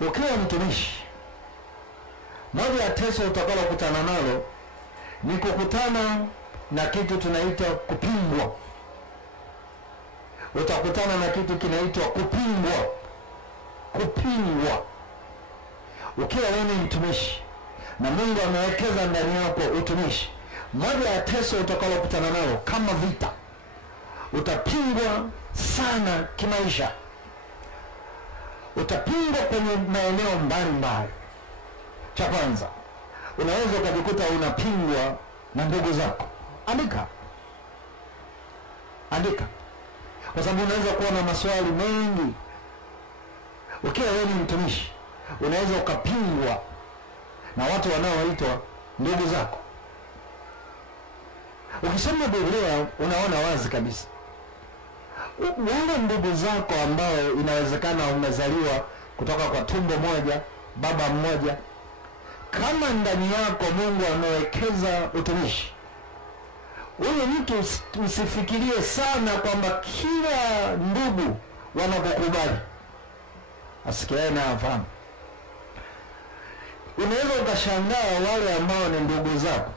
Ukiwa mtumishi, moja ya teso utakalokutana nalo ni kukutana na kitu tunaita kupingwa. Utakutana na kitu kinaitwa kupingwa. Kupingwa. Ukiwa wewe ni mtumishi na Mungu amewekeza ndani yako utumishi, moja ya teso utakalokutana nalo kama vita, utapingwa sana kimaisha. Utapingwa kwenye maeneo mbalimbali. Cha kwanza, unaweza ukajikuta unapingwa na ndugu zako. Andika. Kwa sababu unaweza kuwa na maswali mengi. Ukiwa wewe ni mtumishi, unaweza ukapingwa na watu wanaoitwa ndugu zako. Ukisoma Biblia unaona wazi kabisa wale ndugu zako ambao inawezekana umezaliwa kutoka kwa tumbo moja, baba mmoja, kama ndani yako Mungu amewekeza utumishi, huyo mtu usifikirie sana kwamba kila ndugu wanakukubali. Asikiaye na afahamu. Unaweza ukashangaa wale ambao ni ndugu zako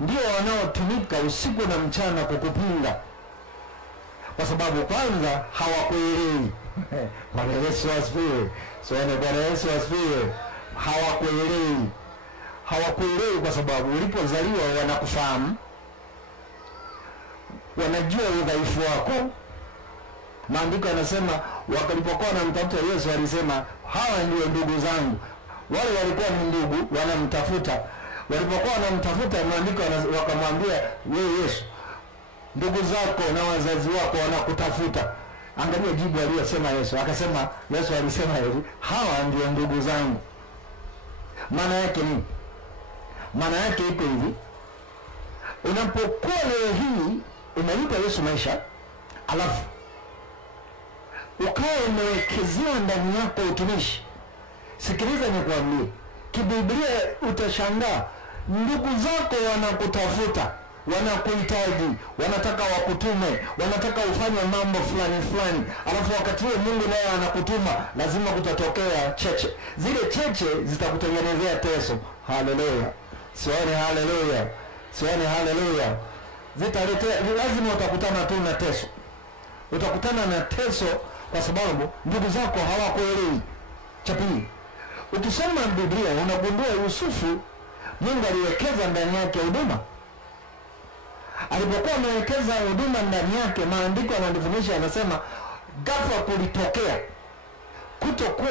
ndio wanaotumika usiku na mchana kukupinga, kwa sababu kwanza hawakuelewi. Bwana Yesu asifiwe. Bwana Yesu asifiwe. Hawakuelewi kwa sababu ulipozaliwa wanakufahamu, wanajua udhaifu wako. Maandiko yanasema walipokuwa wanamtafuta Yesu alisema hawa ndio ndugu zangu. Wale walikuwa ni ndugu wanamtafuta. Walipokuwa wanamtafuta, maandiko wakamwambia wewe Yesu, ndugu zako na wazazi wako wanakutafuta. Angalia jibu aliyosema Yesu. Akasema, Yesu alisema hivi, hawa ndio ndugu zangu. Maana yake nini? Maana yake iko hivi: unapokuwa leo hii umelipa Yesu maisha, alafu ukawa umewekezewa ndani yako utumishi, sikiliza nikwambie, kibiblia utashangaa ndugu zako wanakutafuta, wanakuhitaji, wanataka wakutume, wanataka ufanye mambo fulani, alafu wakati huo Mungu naye anakutuma, lazima kutatokea cheche. Zile cheche zitakutengenezea teso. Haleluya. Sione haleluya. Zitaletea, lazima utakutana tu na teso. Utakutana na teso kwa sababu ndugu zako hawakuelewi. Cha pili, ukisoma Biblia unagundua Yusufu Mungu aliwekeza ndani yake huduma. Alipokuwa amewekeza huduma ndani yake, maandiko yanadhihirisha, yanasema ghafla kulitokea kutokuwa